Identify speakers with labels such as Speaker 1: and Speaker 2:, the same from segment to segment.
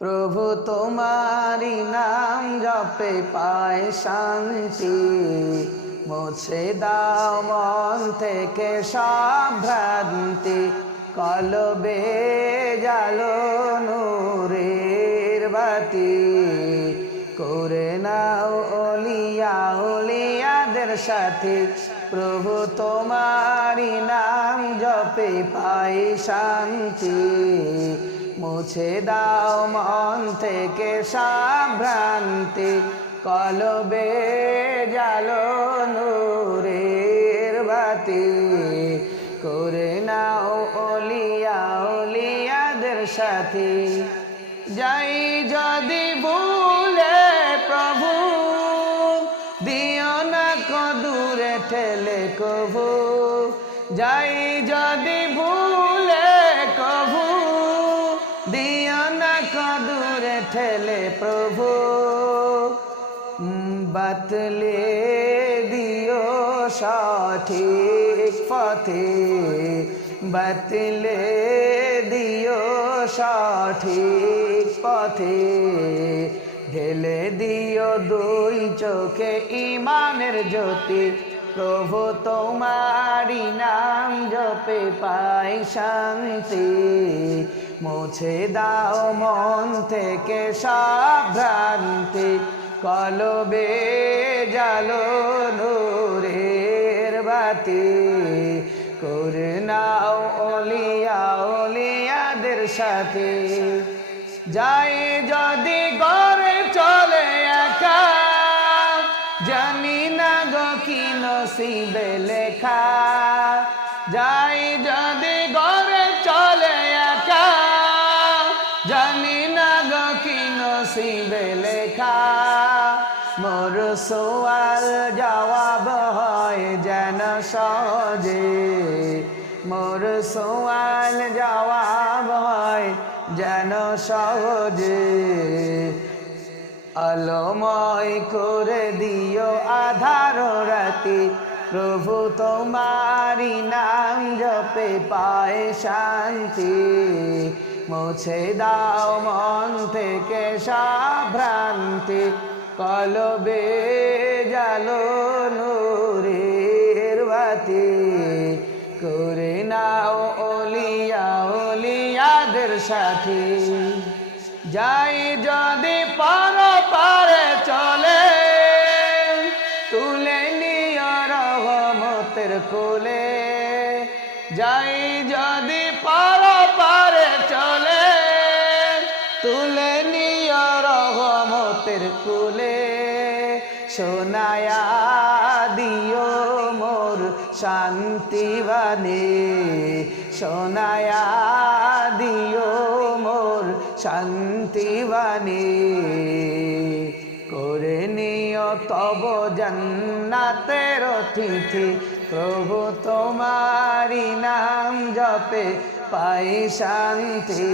Speaker 1: প্রভু তোমারি নাম জপে পায় শান্তি মুছে দাও মন থেকে সব ভ্রান্তি। কলবে জালো নূরের বাতি। করে নাও অলিয়া অলিয়াদের সাথে। প্রভু তোমারি নাম জপে পাই শান্তি মুছে দাও মন থেকে সাভ্রান্তি। কলবে জালো নূরের বাতি। করে নাও অলিয়া অলিয়াদের সাথে। যাই যদি ভুলে প্রভু, দিও না কদূরে ঠেলে কভু যাই যদি ভুলে দিও না কদূরে ঠেলে প্রভু বাতলে দিও সঠিক পথে। বাতলে দিও সঠিক পথে। ঢেলে দিও দুই চোখে ইমানের জ্যোতি। প্রভু তোমারি নাম জপে পাই শান্তি। মুছে দাও মন থেকে সব ভ্রান্তি কলবে জালো নূরের বাতি। করে নাও অলিয়া অলিয়াদের সাথে। যাই যদি গড়ে চলে একা, জানি না গো কি নসিবে লেখা। যাই জানি না গো কি নসিবে লেখা। মোর সোয়াল জবাব হয় যেন সহজে। মোর সোয়াল জবাব হয় যেন সহজে। আলোময় করে দিও আধার রাতি। প্রভু তোমারি নাম জপে পায় শান্তি। মুছে দাও মন থেকে সাভ্রান্তি, কলবে জালো নূরের বাতি। করে নাও অলিয়া অলিয়াদের সাথে। যাই যদি পার পারে চলে, তুলে নিয় রহমতের কোলে। যাই যদি পার পারে চলে সোনায়া দিও মোর শান্তি বানে সোনায়া দিও মোর শান্তি বানে করে নিও তব জান্নাতের অতিথি। প্রভু তোমারি নাম জপে পাই শান্তি।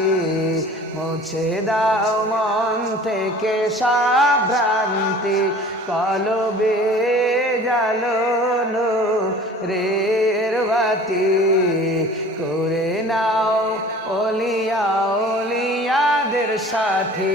Speaker 1: মুছে দাও মন থেকে সাভ্রান্তি। কলবে জালো রের বাতি। করে নাও অলিয়া অলিয়াদের সাথে।